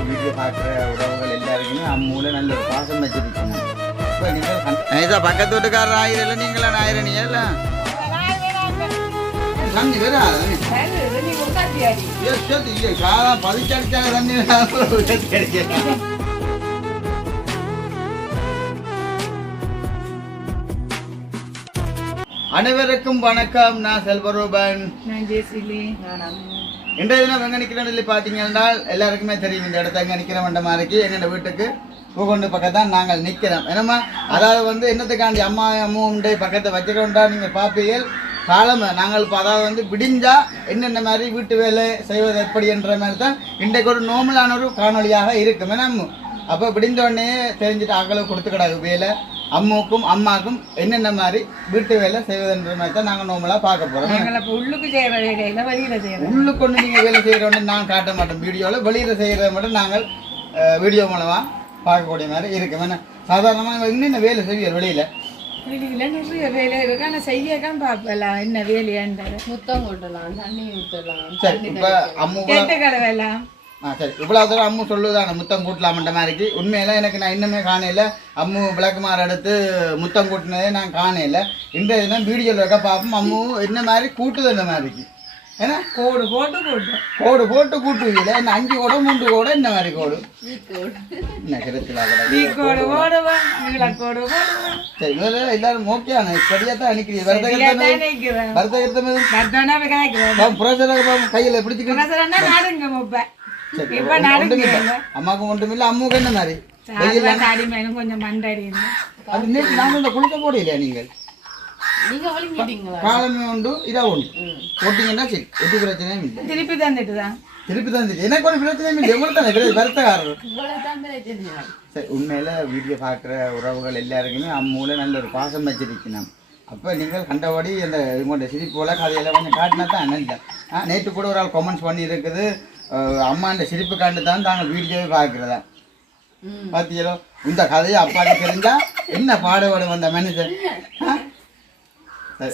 Video பார்க்குற உறவுகள் எல்லாருக்குமே அம்மூல நல்ல ஒரு பாசம் வச்சிருக்கணும் இப்போ நீங்கள் பக்கத்து வீட்டுக்காரர் இல்லை? நீங்களா ஆயிரம் நீ எல்லாம் தண்ணி வேறா இல்லை சாதா பதிச்சடிச்சாங்க தண்ணி கிடைக்கலாம் அனைவருக்கும் வணக்கம். நான் செல்வரூபன். இன்றைய தினம் எங்க நிக்கிறோம் சொல்லி பாத்தீங்கன்னா எல்லாருக்குமே தெரியும் இந்த இடத்த எங்க நிக்கிற வேண்ட மாதிரிக்கு எங்க வீட்டுக்கு? பூகொண்டு பக்கத்தான் நாங்கள் நிக்கிறோம். என்னம்மா? அதாவது வந்து என்னத்துக்காண்டி அம்மா அம்முண்டே பக்கத்தை வச்சுக்கொண்டா நீங்க பாப்பீர்கள் காலம் நாங்கள் இப்போ அதாவது வந்து விடிஞ்சா என்னென்ன மாதிரி வீட்டு வேலை செய்வது எப்படி என்ற மாதிரி தான் இன்றைக்கு ஒரு நோமலான ஒரு காணொளியாக இருக்கும். ஏன்னா அப்போ விடிஞ்ச உடனே தெரிஞ்சுட்டு அகலம் கொடுத்துக்கிடாது வேலை. அம்முக்கும் அம்மாக்கும் என்னென்ன மாதிரி வீட்டு வேலை செய்வதுன்ற மாதிரி தான் நாங்கள் நோமலாக பார்க்க போகிறோம் உள்ளுக்கு செய்யற வேலையில வெளியில செய்யறோம். உள்ளுக்கு கொண்டு நீங்கள் வேலை செய்கிறோன்னு நான் காட்ட மாட்டோம் வீடியோவில் வெளியில் செய்கிறத மட்டும் நாங்கள் வீடியோ மூலமாக பார்க்கக்கூடிய மாதிரி இருக்கும் ஏன்னா சாதாரணமாக என்னென்ன வேலை செய்வீர் வெளியில்? வெளியில நிறைய வேலை இருக்கு. ஆனா செய்யதான் பாப்பலாம் என்ன வேலையான்றது. முத்தம் கொட்டலாம் தண்ணி ஊற்றலாம் சரி இப்போ அம்மு வேலாம் ஆ சரி. இவ்வளோ தூரம் அம்மு சொல்லுதான முத்தம் கூட்டலாமன்ற மாதிரிக்கு. உண்மையில எனக்கு நான் இன்னுமே காணையில் அம்மு விளக்குமாறு எடுத்து முத்தம் கூட்டினதே நான் காணையில் இன்றைய தினம் வீடியோவில் இருக்க பார்ப்போம். அம்மு என்ன மாதிரி கூட்டுது இந்த மாதிரிக்கு. ஏன்னா கோடு போட்டு போட்டோம் கோடு போட்டு கூட்டுவீங்கள. என்ன அஞ்சு கோடு மூன்று கோடு இந்த மாதிரி கோடு? சரி முதல்ல எல்லாரும் ஓகேயான சரியா தான் அனுக்கிறீங்க கேட்கிறேன் புரோசர கையில் பிடிச்சிக்கணும் இப்ப ஒன்றும் இல்லை. அம்முக்கு என்ன மாதிரி? கொஞ்சம் மண்டடி அது நேற்று நாங்கள் குளிக்க நீங்கள்? காலமே உண்டு இதா உண்டு. போட்டிங்கன்னா சரி எது பிரச்சனையும் இல்லை. திருப்பி தந்துட்டு தான் திருப்பி தான் தெரியும் எனக்கு ஒரு பிரச்சனையும் இல்லை எவ்வளோ தானே கிடையாது வருத்தக்காரர் சரி உண்மையில் வீடியோ பார்க்குற உறவுகள் எல்லாருக்குமே அம்மூல நல்ல ஒரு பாசம் வச்சிருக்கணும். அப்போ நீங்கள் கண்டபடி அந்த உங்களோட சிரிப்போல கதையெல்லாம் கொஞ்சம் காட்டினா தான். நல்ல நேற்று கூட ஒரு ஆள் கமெண்ட்ஸ் பண்ணி இருக்குது அம்மாண்ட சிரிப்பு காண்டு தான் தாங்கள் வீடியோவே பார்க்குறதா? பார்த்தீங்களோ இந்த கதையை அப்பாவுக்கு தெரிஞ்சா என்ன பாடுபடும் அந்த மனுஷன்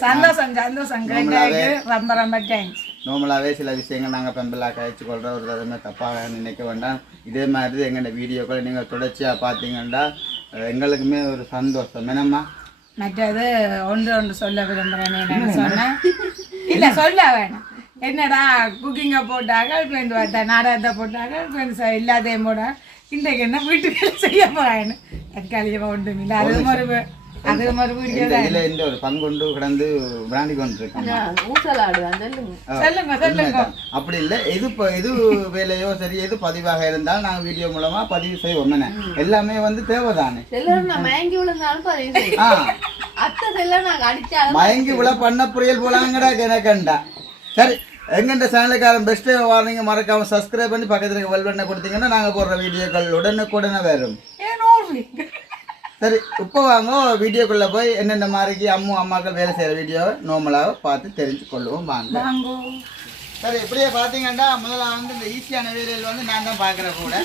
சந்தோஷம் சந்தோஷம். கேட்டாக்கு ரொம்ப ரொம்ப தேங்க்ஸ் நார்மலாகவே சில விஷயங்கள் நாங்கள் பெம்பலாக கழிச்சு கொள்கிற ஒரு தடவை தப்பாக நினைக்க வேண்டாம். இதே மாதிரி எங்களோட வீடியோக்களை நீங்கள் தொடர்ச்சியாக பார்த்தீங்கன்னா எங்களுக்குமே ஒரு சந்தோஷம். என்னம்மா? மற்றது ஒன்று ஒன்று சொல்ல விரும்புகிறேன் சொன்னேன் இல்லை சொல்ல வேணாம். என்னடா குக்கிங்கை போட்டாங்க ஃப்ரெண்ட் பார்த்தா நாடகத்தை போட்டாங்க ஃப்ரெண்ட்ஸ் எல்லாத்தையும் போட இன்றைக்கு என்ன வீட்டுக்கு செய்ய போறான்னு? தற்காலிகமாக ஒன்றும் இல்லை. அது ஒரு அது ஒரு வீடியோ இந்த ஒரு பங்குண்டு கிடந்து விராண்டி கொண்டு இருக்கோம் ஊசலாடுவான் சொல்லுங்க. சொல்லுங்க சொல்லுங்க. அப்படி இல்லை. எது இப்போ எது வேலையோ சரி எது பதிவாக இருந்தாலும் நாங்கள் வீடியோ மூலமாக பதிவு செய்வோம் எல்லாமே வந்து தேவைதானே? மயங்கி விழ பண்ண புரியல் போலாங்கடா எனக்கண்டா சரி எங்கெண்ட சேனலுக்காரன் பெஸ்ட் வார்னிங்க மறக்காம சப்ஸ்கிரைப் பண்ணி பக்கத்துல இருக்க வெல் பட்டனை கொடுத்தீங்கன்னா நாங்க போடுற வீடியோக்கள் உடனுக்குடனே வரும். சரி இப்போ வாங்க வீடியோக்குள்ள போய் என்னென்ன மாதிரிக்கு அம்மு அம்மாக்கள் வேலை செய்யற வீடியோ நார்மலாக பார்த்து தெரிஞ்சு கொள்ளுவோம் வாங்கோ. சரி இப்படியே பார்த்தீங்கன்னா முதல்ல வந்து இந்த ஈஸியான வேலையில் வந்து நான் தான் பார்க்குறேன் கூட.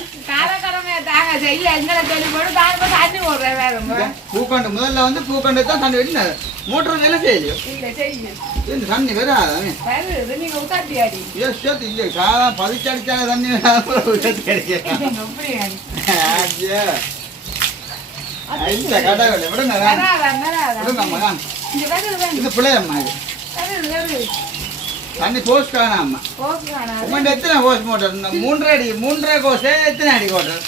பூக்கொண்டு முதல்ல வந்து பூக்கொண்டு தான் தண்ணி வெட்டி மோட்டர் வேலை செய்யலையோ? இல்லை செய்ய இந்த தண்ணி வருது? ஏ இல்லை சாதா பதிச்சடிச்சாங்க தண்ணி கிடைக்கும். இல்ல, கடவுளே, விடுங்க, விடுங்க, இது பிள்ளையம்மா இது. தண்ணி. ஓகே வேணாம் உங்கள்ட்ட எத்தனை கோஸ் மோட்டர் இந்த மூன்றரை அடி மூன்றரை கோஸே எத்தனை அடி கோட்டர்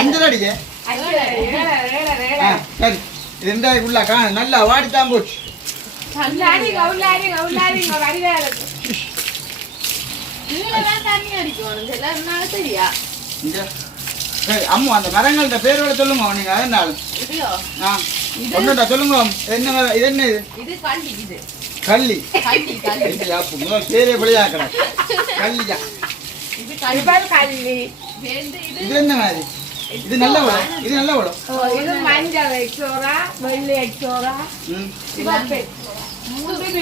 அஞ்சரை அடிக்கு? சரி. ரெண்டாயிரம் உள்ள காண நல்லா வாடித்தான் போச்சு. அம்மா அந்த மரங்கள்ட்ட பேரோட சொல்லுங்க. நீங்க அதனால சொல்லுங்க. என்ன? இது என்ன இது? இது கண்டி இது. கள்ளி. பேரே பிள்ளையாக்கடா கள்ளியா இது என்ன மாதிரி? இது நல்ல உடம் இது நல்ல உடம் இது மஞ்சள் எக்ஸோரா வெள்ளி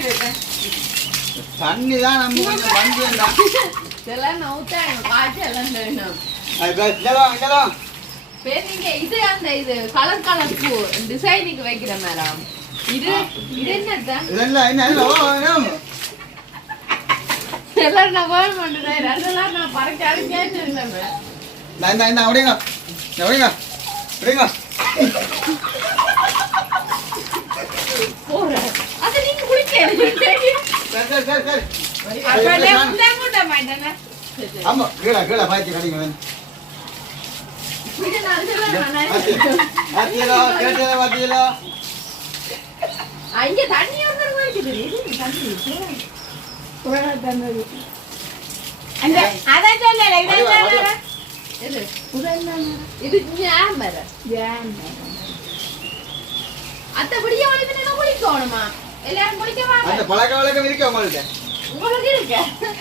இருக்கு தண்ணி தான் நம்ம கொஞ்சம் வந்து வேண்டாம் செல்லர் நவுத்தா எனக்கு காய்ச்சி எல்லாம் இதெல்லாம் இதெல்லாம் பேர் நீங்க இது அந்த இது கலர் கலர் பூ. டிசைனுக்கு வைக்கிற மேடம். இது இது என்னதான் இதெல்லாம் என்ன? ஓ, என்ன? எல்லாரும் நான் வேணும் பண்ணுறேன். ரெண்டெல்லாம் நான் பறக்க அடிக்கேன்னு இருந்தேன் நான் இந்த அப்படிங்க. அப்படிங்க. அப்படிங்க. போறேன். அது நீங்க குடிக்க சரி சரி சரி சரி. அப்ப லெஃப்ட்ல மூட்ட மாட்டேனே ஆமா கீழே கீழே பாய்ச்சி கடிங்க வந்து பாத்தீங்களா கேட்டதா பாத்தீங்களா அங்க தண்ணி ஒன்று குடிக்குது இது தண்ணி தந்தது அந்த அதான் சொல்லல இது இது ஞாபகம் அத்தபடியே உனக்கு என்ன குளிக்கணுமா? எல்லாரும் குளிக்க வாங்க. அந்த பழக்க வழக்கம் இருக்கு உங்கள்ட்ட? உங்களுக்கு இருக்க?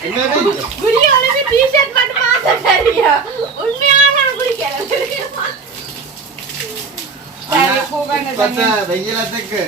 எங்களுக்கு இருக்கு? குடிய உனக்கு டிஷர்ட் மட்டும் மாத்த தெரியும் உண்மையான குளிக்கல. சரி, கூகாண்ட பத்த வெயிலத்துக்கு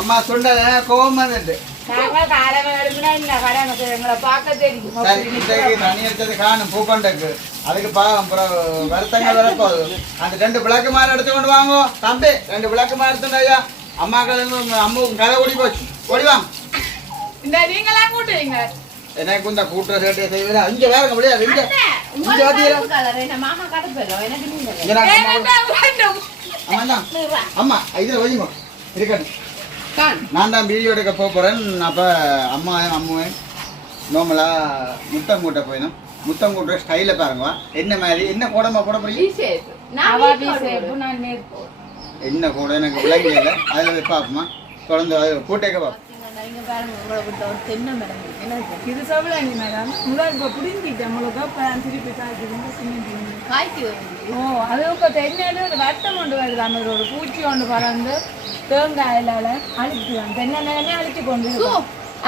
அம்மா? சொன்னது கோபம் வந்துட்டு நாங்க காலமே எழுப்பினா இல்ல கடமை எங்களை பார்க்க தெரியும். சரி இன்றைக்கு தண்ணி அடிச்சது காணும் பூக்கொண்டைக்கு. அதுக்கு பாவம் அப்புறம் வருத்தங்கள் வரப்போகுது. அந்த ரெண்டு விளக்கு மாறு எடுத்து கொண்டு வாங்கோ. தம்பி ரெண்டு விளக்கு மாறு எடுத்துட்டு ஐயா அம்மாக்கள் அம்மாவுக்கும் கதை ஓடி போச்சு. ஓடிவாங்க இந்த நீங்களாம் கூட்டுவீங்க எனக்கு இந்த கூட்டுற ரேட்டை செய்வீங்க இங்க வேற முடியாது இங்க. இங்க பாத்தீங்களா அம்மா இதுல வைங்க. இருக்கட்டும். நான் தான் வீடியோ எடுக்க போக போகிறேன் அப்போ அம்மா அம்மாவும் நோமலாக முத்தம் கூட்ட போயிடும் முத்தம் கூட்டுற ஸ்டைலில் பாருங்க என்ன மாதிரி என்ன கூடமா போட போறீங்க. என்ன கூட எனக்கு விளங்கி இல்லை அதில் போய் பார்ப்போமா தொடர்ந்து கூட்டேக்க பாத்தீங்கன்னா, இங்க பாருங்க உங்களை விட்ட ஒரு தென்னை இருக்கு. என்ன இது? இது சொல்லி மேடம் முதல் இப்போ புடிங்கிட்டேன். முழுக்க இப்போ திருப்பி காய்ச்சி. ஓ அது இப்போ தென்னையில ஒரு வட்டம் கொண்டு வருது. அந்த ஒரு பூச்சி கொண்டு பறந்து தேங்காயில அழிச்சுவான் தென்னை நிலமே அழிச்சு கொண்டு.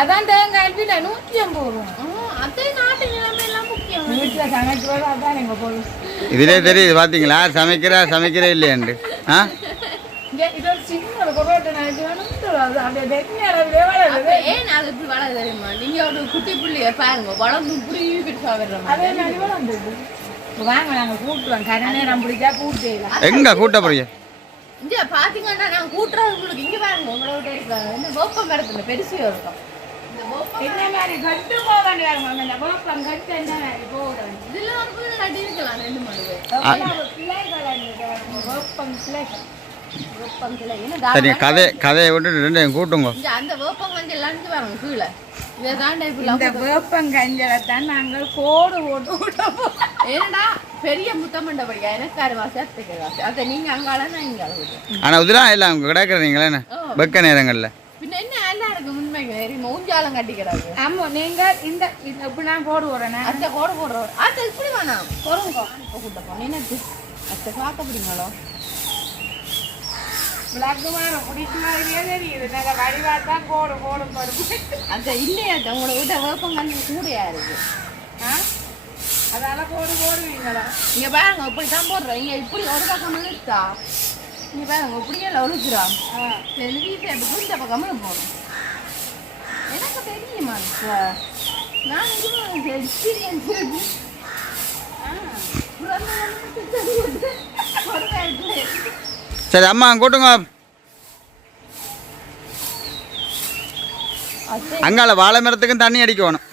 அதான் தேங்காய் அழிச்சுல நூற்றி ஐம்பது ரூபா. ஆ, அதே நாட்டு நிலைமை எல்லாம் முக்கியம். வீட்டில் சமைக்கிறோட அதான் எங்கள் போய் இதிலே தெரியுது பார்த்தீங்களா சமைக்கிறா சமைக்கிறே இல்லையாண்டு. ஆ? இங்கே ஒரு கொரோட்டை நாய்க்கு வேணும் அது அப்படியே தென்னை அளவிலே வளருது ஏன் அது இப்படி வளர தெரியுமா? நீங்க ஒரு குட்டி புள்ளிய பாருங்க. வளர்ந்து பெருசா அதே மாதிரி வாங்க நாங்கள் கூட்டுவோம் கரை நேரம் பிடிச்சா கூட்டையில எங்கே கூட்ட போறீங்க? இங்க பாத்தீங்கன்னா நான் கூட்டுறது உங்களுக்கு. இங்க பாருங்க உங்களோட இருக்கிறாங்க இந்த வேப்ப மரத்துல பெருசு இருக்கும். இந்த வேப்ப என்ன மாதிரி கட்டு போக வேண்டிய இந்த வேப்பம் கட்டு என்ன மாதிரி போகுது இதுல ஒரு கட்டி இருக்கலாம் ரெண்டு மூணு பேர் பிள்ளைகள் வேப்பம் பிள்ளைகள் சரி கதை கதையை விட்டுட்டு ரெண்டையும் கூட்டுங்க. அந்த வேப்பம் வந்து எல்லாம் பாருங்க கீழே. இந்த இப்படி வேப்பம் கஞ்சலைத்தான் நாங்கள் கோடு போட்டு விட்டோம் ஏன்னா பெரிய முத்தமண்டபடியா எனக்கு அரை மாசம் அத்தைக்கு அதை நீங்க அங்கால நான் இங்க ஆனால் இதெல்லாம் அங்கே கிடக்குறீங்களே என்ன? வெக்க நேரங்களில். பின்ன என்ன எல்லாம் இருக்கு உண்மைக்கு? தெரியுமா ஊஞ்சாலம் கட்டிக்கிறாங்க. ஆமா நீங்க இந்த இந்த இப்படி நான் கோடு போடுறேன். அத்தை கோடு போடுறோம். அத்தை இப்படி வேணாம். என்ன அத்தை பார்க்க முடியுங்களோ விளக்கு மாறும் பிடிச்ச மாதிரியே தெரியுது நாங்கள் வடிவாத்தான் கோடு கோடு போடுவோம் அத்தை இல்லையா அத்தை உங்களை விட்ட வேப்பம் கண்ணு கூடையா இருக்கு? ஆ? அதால கோடு போடுவீங்களா இங்க பாருங்க இப்படி தான் போடுறோம். இங்க இப்படி ஒரு பக்கம் இழுத்தா இங்க பாருங்க இப்படியே ஒழுக்குறோம் வீட்டை எடுத்து இந்த பக்கம் போகணும் எனக்கு தெரியுமா அத்தை நான் இது எக்ஸ்பீரியன்ஸ் இருக்கு சரி அம்மா கூட்டுங்க அங்கால வாழை மரத்துக்கும் தண்ணி அடிக்கணும்.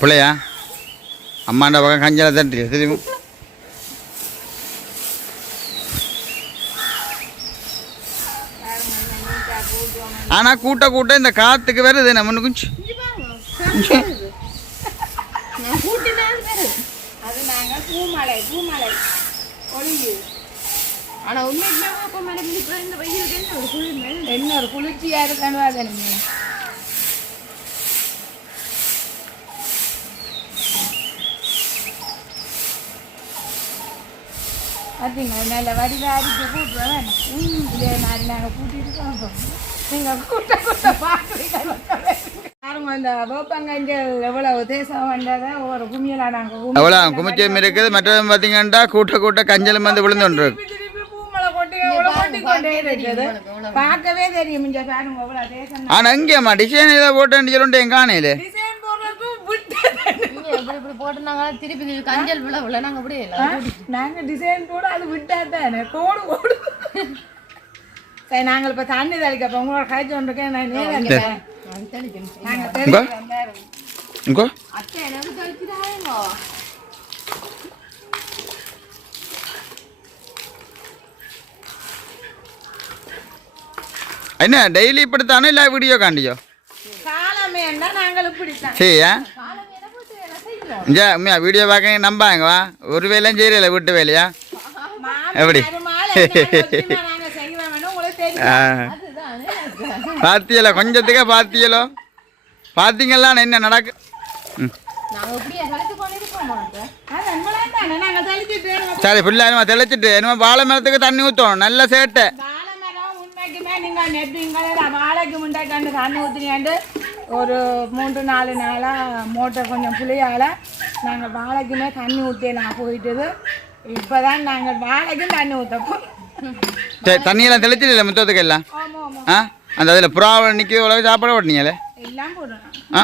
பிள்ளையா அம்மாண்ட பக்கம் கஞ்சலை தட்டு தெரியும்? ஆனால் கூட்ட கூட்ட இந்த காற்றுக்கு வருது நம்ம இன்னும் கொஞ்சம் இங்க பாருங்க நான் கூட்டினேன் பேரு அது நாங்கள் பூமலை பூமலை. ஒளியு ஆனா உண்மைக்குமே வேப்ப மரம் இப்ப இந்த வெயிலுக்கு என்ன ஒரு குளிர்மை என்ன ஒரு குளிர்ச்சியா இருக்கான்னு வாங்க பார்த்தீங்களா நல்ல வடிவ அடிச்சு கூட்டுறோம் இதே மாதிரி நாங்கள் கூட்டிட்டு போகிறோம் நீங்கள் கூட்ட கூட்ட பார்க்குறீங்க பாருங்க இந்த வேப்பங்கஞ்சல் எவ்வளவு தேசம் வந்ததை? ஒரு கும்மியலா நாங்கள் அவ்வளோ குமிச்சம் இருக்குது மற்றது பார்த்தீங்கன்னா கூட்ட கூட்ட கஞ்சலும் வந்து இருக்குது. பார்க்கவே தெரியும். இங்க பாருங்க எவ்வளோ தேசம். ஆனால் எங்கேம்மா டிசைன் இதை போட்டு சொல்லிட்டு என் காணையில். திருப்பி கஞ்சல் விழ நாங்க அப்படியே நாங்க டிசைன் கூட அது விட்டா தானே? கோடு ஓடு சரி நாங்கள் இப்ப தண்ணி தெளிக்கப்ப உங்களோட காய்ச்சி கொண்டிருக்கேன் நான் எனக்கு கழிச்சுதாங்க என்ன டெய்லி இப்படித்தானோ இல்லை வீடியோ காண்டியோ சரியா இங்கே உண்மையா வீடியோ பார்க்க நம்பாங்க வா. ஒரு வேலையும் செய்யல வீட்டு வேலையா? எப்படி? ஆ. பாத்தியலோ கொஞ்சத்துக்கே பாத்தியலோ? பார்த்தீங்களா என்ன நடக்கு? தானே சரி ஃபுல்லாக என்னமா தெளிச்சிட்டு என்னமோ வாழை மரத்துக்கு தண்ணி ஊற்றணும் நல்ல சேட்டை. வாழைக்கு தண்ணி ஊற்றினாண்டு ஒரு மூன்று நாலு நாளாக மோட்டர் கொஞ்சம் புளியால் நாங்கள் வாழைக்குமே தண்ணி ஊற்றி நான் போயிட்டுது. இப்போதான் நாங்கள் வாழைக்கும் தண்ணி ஊற்றப்போ சரி தண்ணியெல்லாம் தெளிச்சிடல முத்தத்துக்கு எல்லாம்? ஆ? அந்த அதில் புறாவை நிற்க உலக சாப்பாடு ஓட்டினீங்களே? ஆ?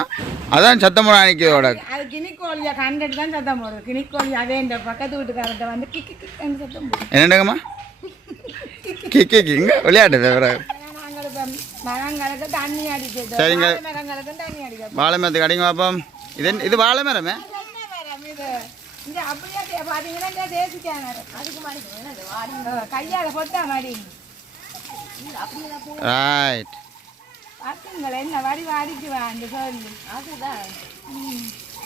அதான் சத்தம் புறா நிற்கிறோட அது கினிக்கோழியை கண்டுட்டு தான் சத்தம் போடுது. கினிக்கோழி அதே இந்த பக்கத்து வீட்டுக்காரர்கிட்ட வந்து கிக்கி கிக்கன்னு சத்தம் போடுது. என்னண்டுங்கம்மா கி கி கிங்க விளையாட்டு அடிக்கிறது சரிங்க. வாழை மரத்துக்கு அடிங்க இது இது வாழை மரமே? அப்படியே. அதுக்கு கையால பொட்டா மாதிரி. ரைட்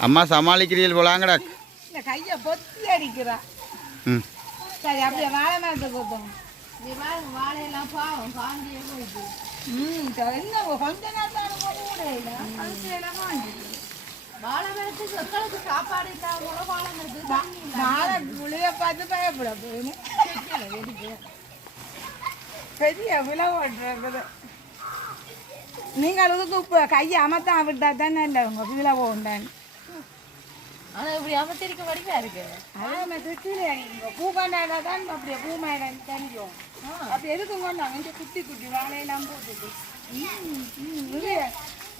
அம்மா சமாளிக்கிறீர்கள் போலாங்கடா இந்த கையை பொத்தி அடிக்கிறா. ம். சரி அப்படியே வாழை கொடுத்தோம் நீ பாருங்க வாழையெல்லாம் பாவம் காந்தியே போயிட்டு. ம் சரி, என்ன கொஞ்ச நேரத்தான கூட இல்லை. அது எல்லாம் வாங்கிட்டு. வாழை மரத்துக்கு மக்களுக்கு சாப்பாடு இல்லாத வாழை மரத்துக்கு வாழை புளிய பார்த்து பயப்பட போயின்னு பெரிய விலை ஓட்டுறது நீங்கள் அதுக்கு இப்போ கையை அமர்த்தான் விட்டா தானே இல்லை உங்கள் விலை போகுண்டான்னு ஆனா இப்படி அமர்த்திருக்க வடிவா இருக்கு? அதே மாதிரி கீழே இறங்கிங்க. பூ கொண்டாடா தான் அப்படியே பூ மேடம் தெரியும் அப்படி எதுக்கு கொண்டாங்க? இங்க குட்டி குட்டி வாழையெல்லாம் போட்டுட்டு.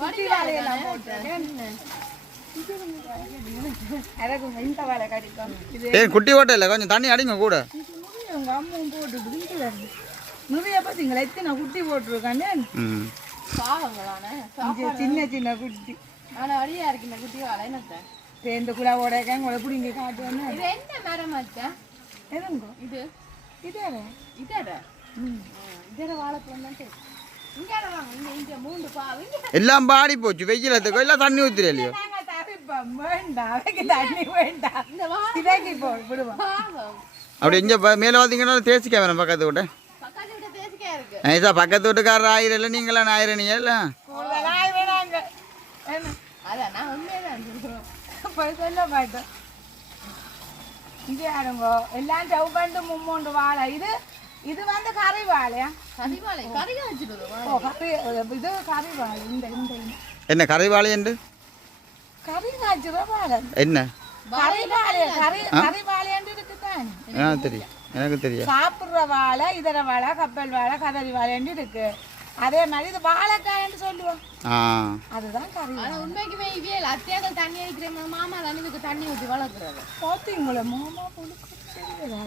குட்டி வாழையெல்லாம் போட்டு. இந்த வாழை கிடைக்கும். குட்டி ஓட்ட இல்லை கொஞ்சம் தண்ணி அடிங்க கூட. உங்க அம்மாவும் இங்கே வருது. நிறைய பார்த்தீங்களா எத்தனை குட்டி போட்டிருக்கானே ம். பாவங்களான. சின்ன சின்ன குட்டி. ஆனா வழியா இருக்கு இந்த குட்டி வாழை. என்னத்த? சேர்ந்து குழா உடைக்காங்க உங்களை பிடிங்க காட்டுவானே இது என்ன மரம் எதுங்க? இது. இதே இதட? இதர வாழைப்பழம் தான் இங்க எல்லாம் பாடி போச்சு. வெயிலத்துக்கோ எல்லாம் தண்ணி ஊத்துறலையோ அப்படி இங்கே மேலே பார்த்தீங்கன்னா தேசி கேமரா பக்கத்து விட்ட பக்கத்து விட்டு தேசிக்கா இருக்கு நைஸா பக்கத்து வீட்டுக்காரர் ஆயிரம் இல்லை நீங்களாம் ஆயிரம் நீங்க இல்லை இது யாருங்க? எல்லாம் சவுக்கண்டு மும்மூண்டு வாழை. இது இது வந்து கறி வாழையா? கறி வாழை. வச்சுடுவோம் ஓ கறி இது கறி வாழை. இந்த இந்த. என்ன கறி கறி காய்ச்சுற வாழை. என்ன? கறி வாழை கறி கறி இருக்குதான் தெரியும். எனக்கு தெரியும் சாப்பிட்ற வாழை இதர வாழை கப்பல் வாழை கதறி வாழைன்னு இருக்கு. அதே மாதிரி இது வாழைக்காயன்னு சொல்லுவோம். ஆ. அதுதான் கறி ஆனா உண்மைக்குமே இவே அத்தியாக்கள் தண்ணி வைக்கிற மாமா தான் இதுக்கு தண்ணி ஊற்றி வளர்க்குறது பார்த்தீங்களா மாமா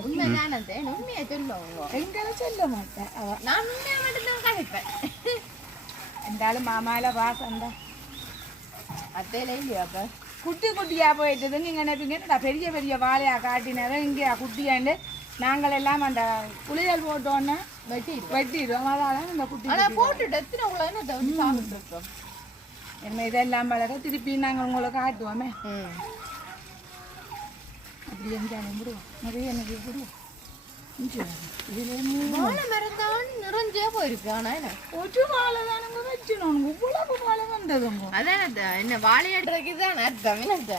உண்மைதானே உண்மையை சொல்லுவோம். எங்களை சொல்ல மாட்டேன். நான் உண்மையை மட்டும்தான் கழிப்பேன். இருந்தாலும் மாமால வாசம் தான் அத்தையில இல்லையா அப்ப? குட்டி குட்டியா போயிட்டது நீங்க நினைப்பீங்க? பெரிய பெரிய வாழையா காட்டினாலும் இங்கே குட்டியாண்டு நாங்கள் எல்லாம் அந்த புளியல் போட்டோன்னே வெட்டி வெட்டிடுவோம். அதான் இந்த குட்டி ஆனா போட்டுட்டு எத்தனை உள்ள என்ன வந்து சாப்பிட்டு இருக்கோம் என்ன இதெல்லாம் வளர திருப்பி நாங்கள் உங்களை காட்டுவோமே. அப்படி எங்கேயாலும் விடுவோம் நிறைய எனக்கு விடுவோம் நிறைஞ்சே போயிருக்கு. ஆனா என்ன? ஒரு வாழை தானுங்க வச்சிடணும் இவ்வளவு வாழை வந்ததுங்க அதான் அத்தை, என்ன வாழையாடுறதுக்கு தான் அர்த்தம். என்னத்த?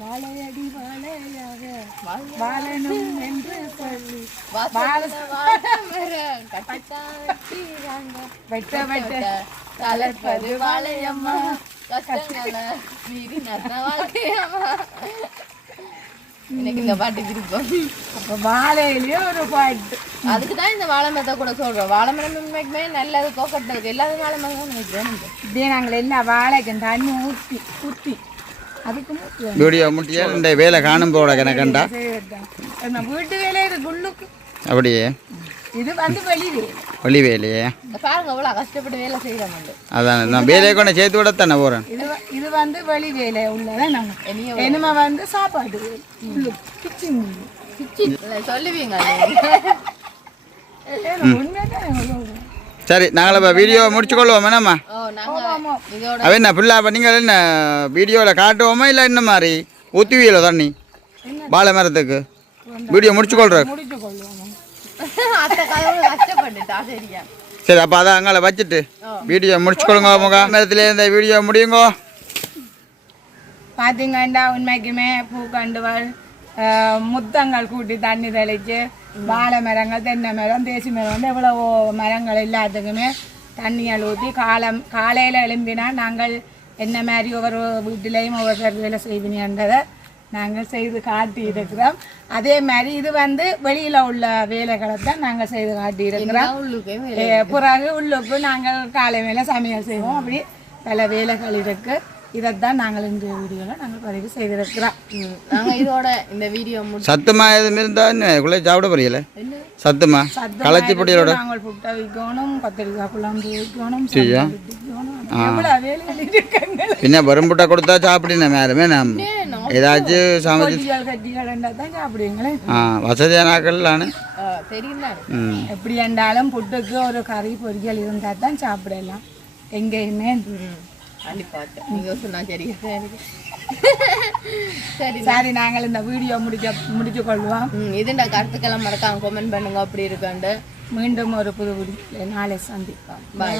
வாழையடி வாழையாக வாழணும் என்று சொல்லி. வெட்ட வெட்ட. தளர்ப்பது வாழையம்மா. கஷ்டங்களை மீறி வாழ்க்கையம்மா எனக்கு இந்த பாட்டு விருப்பம். அப்போ வாழையிலேயே ஒரு பாட்டு. அதுக்கு தான் இந்த வாழை மரத்தை கூட சொல்றோம். வாழை மரம் உண்மைக்குமே நல்லது கோக்கட்டதுக்கு எல்லாரும் வாழை மரம் தான் நினைக்கிறேன் இப்படியே நாங்கள் எல்லா வாழைக்கும் தண்ணி ஊற்றி ஊற்றி வீடியோ முட்டியா? இந்த வேலை காணும் போட கணக்கண்டா வீட்டு வேலை இது அப்படியே? இது வந்து வெளி வேலை. ஒளி வேலையே? பாருங்க எவ்வளோ கஷ்டப்பட்டு வேலை செய்கிறோம் அதான் நான் வேலையை கொண்டு சேர்த்து விடத்தானே போகிறேன் இது வ- இது வந்து வெளி வேலை உள்ளதா நாங்கள் இனிய என்னமா வந்து சாப்பாடு வேலை. உள்ளுக்கு கிச்சன் இல்லை சொல்லுவீங்க. உண்மையாக சரி நாங்கள் இப்போ வீடியோ முடிச்சு கொள்வோம் என்னம்மா? அவன் என்ன பிள்ளை அப்போ நீங்கள் என்ன வீடியோவில் காட்டுவோமா இல்லை என்ன மாதிரி? ஊற்றுவீங்களோ தண்ணி வாழை மரத்துக்கு. வீடியோ முடிச்சு சரியா? சரி அப்போ அதை அங்கே வச்சுட்டு வீடியோ முடிச்சு கொள்ளுங்க முக மரத்துல இந்த வீடியோ முடியுங்கோ. பார்த்தீங்கன்னா உண்மைக்குமே பூக்கண்டுகள் ஆஹ், முத்தங்கள் கூட்டி தண்ணி தெளிச்சு வாழை மரங்கள் தென்னை மரம் தேசி மரம் வந்து எவ்வளவோ மரங்கள் எல்லாத்துக்குமே தண்ணியால் ஊற்றி காலம் காலையில் எழும்பினா நாங்கள் என்ன மாதிரி ஒவ்வொரு வீட்டிலையும் ஒவ்வொரு வேலை செய்வினன்றதை நாங்கள் செய்து காட்டி இருக்கிறோம் அதே மாதிரி இது வந்து வெளியில் உள்ள வேலைகளை தான் நாங்கள் செய்து காட்டி இருக்கிறோம் பிறகு உள்ளுக்கு நாங்கள் காலை மேலே சமையல் செய்வோம். அப்படி பல வேலைகள் இருக்கு. இதைத்தான் நாங்கள் இந்த வீடியோவில் நாங்கள் பதிவு செய்திருக்கிறோம். நாங்கள் இதோட இந்த வீடியோ சத்துமா எதுவும் இருந்தால் என்ன? குள்ளே சாப்பிட போறீங்களே? சத்துமா? சத்தமா களைச்சி. பொடியோட? நாங்கள் புட்டை வைக்கணும் கத்திரிக்காய் குழம்பு வைக்கணும் சரியா? சம்பல் வைக்கணும் எவ்வளோ வேலைகள் இருக்குங்க பின்ன வரும்புட்டை கொடுத்தா சாப்பிடுங்க யாருமே நாம் ஏதாச்சும் சமைச்சு பொடிகள் கட்டிகள் இருந்தால் தான் சாப்பிடுவீங்களே? ஆ வசதியான ஆக்கள் நான் தெரியும் தான் ம் எப்படி என்றாலும் புட்டுக்கு ஒரு கறி பொரியல் இருந்தால் தான் சாப்பிடலாம் எங்கேயுமே கண்டிப்பாக நீங்கள் சொன்னா சரி. சரி சரி நாங்கள் இந்த வீடியோ முடிக்க முடிச்சு கொள்வோம் இதுண்ட கருத்துக்கெல்லாம் மறக்காம கமெண்ட் பண்ணுங்க அப்படி இருக்காண்டு மீண்டும் ஒரு புது நாளை சந்திப்போம். Bye.